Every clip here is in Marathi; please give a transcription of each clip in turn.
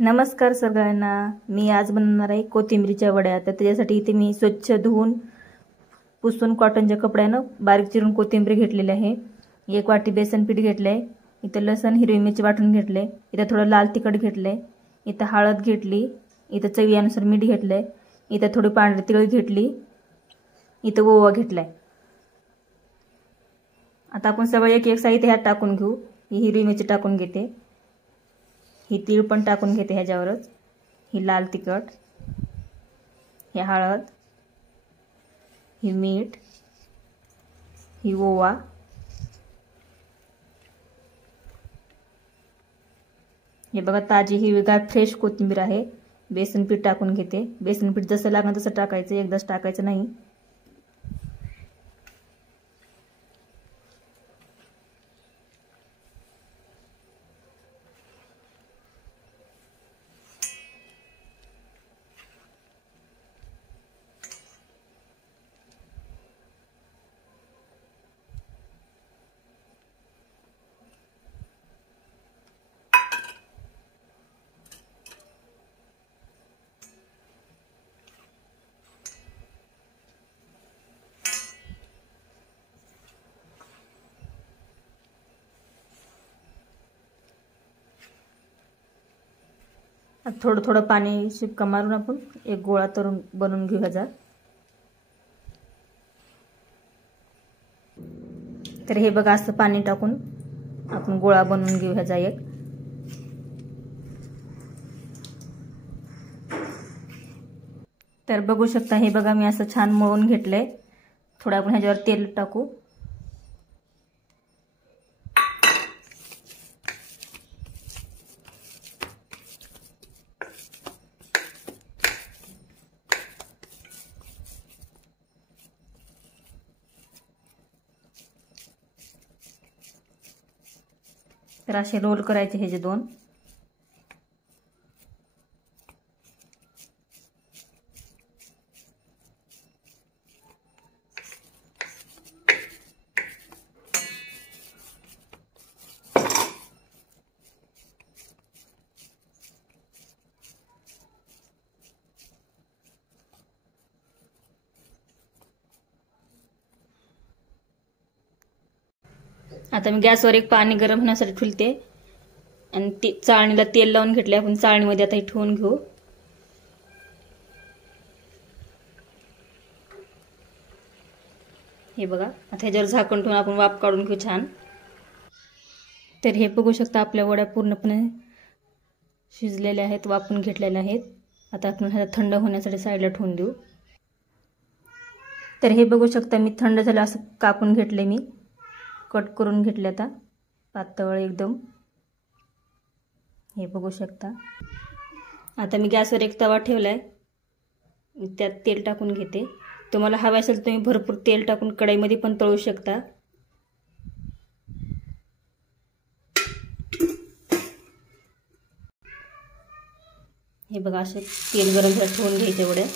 नमस्कार सगळ्यांना। मी आज बनवणार आहे कोथिंबीरच्या वड्या। तर त्याच्यासाठी इथे मी स्वच्छ धुवून पुसून कॉटनच्या कपड्यानं बारीक चिरून कोथिंबीर घेतलेली आहे। 1 वाटी बेसन पीठ घेतले। इथे लसूण हिरवी मिरची वाटून घेतले। इथे थोडं लाल तिखट घेतले। इथे हळद घेतली। इथे चवीनुसार मीठ घेतले। इथे थोडी पांढरी तिळ घेतली। इथे ओवा घेतलाय। आता आपण सगळं एक एक साहित्य ह्यात टाकून घेऊ। ही हिरवी मिरची टाकून घेते। ही तीळ पण टाकून घेते ह्याच्यावरच। ही लाल तिखट, ही हळद, ही मीठ, ही ओवा, हे बघा ताजी हिरवीगार फ्रेश कोथिंबीर आहे। बेसन पीठ टाकून घेते। बेसन पीठ जसं लागेल तसं टाकायचं, एकदाच टाकायचं नाही। थोडं थोडं पाणी शिपका मारून आपण एक गोळा तरून बनवून घेऊ ह्याचा। तर हे बघा असं पाणी टाकून आपण गोळा बनवून घेऊ ह्याचा एक। तर बघू शकता हे बघा मी असं छान मळून घेतलंय। थोडं आपण ह्याच्यावर तेल टाकू। तर असे रोल करायचे हे जे दोन। आता मी गॅसवर एक पाणी गरम होण्यासाठी ठेवते आणि चाळणीला तेल लावून घेतले। आपण चाळणीमध्ये आता हे ठेवून घेऊ। हे बघा आता ह्याच्यावर झाकण ठेवून आपण वाफ काढून घेऊ छान। तर हे बघू शकता आपल्या वड्या पूर्णपणे शिजलेल्या आहेत, वाफून घेतलेल्या आहेत। आता आपण ह्याला थंड होण्यासाठी साईडला ठेवून देऊ। तर हे बघू शकता मी थंड झालं असं कापून घेतले, मी कट करून घेतले आता पातळ एकदम। हे बघू शकता। आता मी गॅसवर एक तवा ठेवलाय, त्यात तेल टाकून घेते। तुम्हाला हवे असेल तुम्ही भरपूर तेल टाकून कढईमध्ये पण तळू शकता। हे बघा असं तेल गरम झालं ठेवून घ्यायचे वड्या।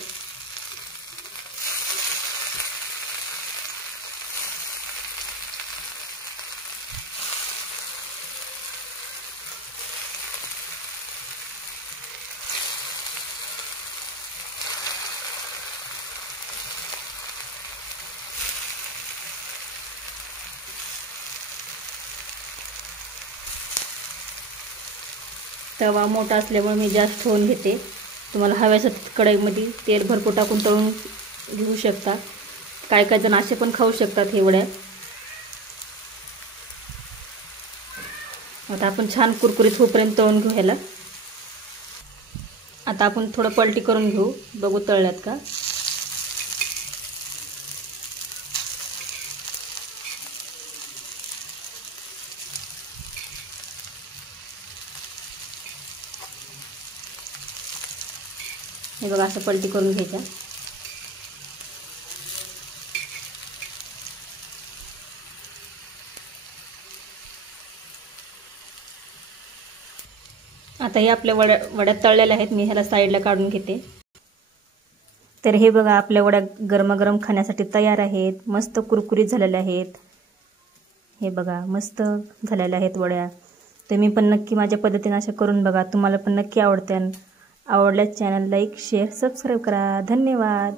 तवा मोठा असल्यामुळे मी जास्त ठेवून घेते। तुम्हाला हव्याचं कढईमध्ये तेल भरपूर टाकून तळून घेऊ शकता। काय काय जण असे पण खाऊ शकतात हे वड्या। आता आपण छान कुरकुरीत होईपर्यंत तळून घेऊ ह्याला। आता आपण थोडं पलटी करून घेऊ, बघू तळल्यात का। हे बघा असं पलटी करून घ्यायचं। आता हे आपल्या वड्या तळलेल्या आहेत, मी ह्याला साईडला काढून घेते। तर हे बघा आपल्या वड्या गरमागरम खाण्यासाठी तयार आहेत। मस्त कुरकुरीत झालेल्या आहेत। हे बघा मस्त झालेल्या आहेत वड्या। तुम्ही पण नक्की माझ्या पद्धतीने अशा करून बघा, तुम्हाला पण नक्की आवडते. आवडल्यास चॅनल लाईक शेअर सबस्क्राईब करा. धन्यवाद.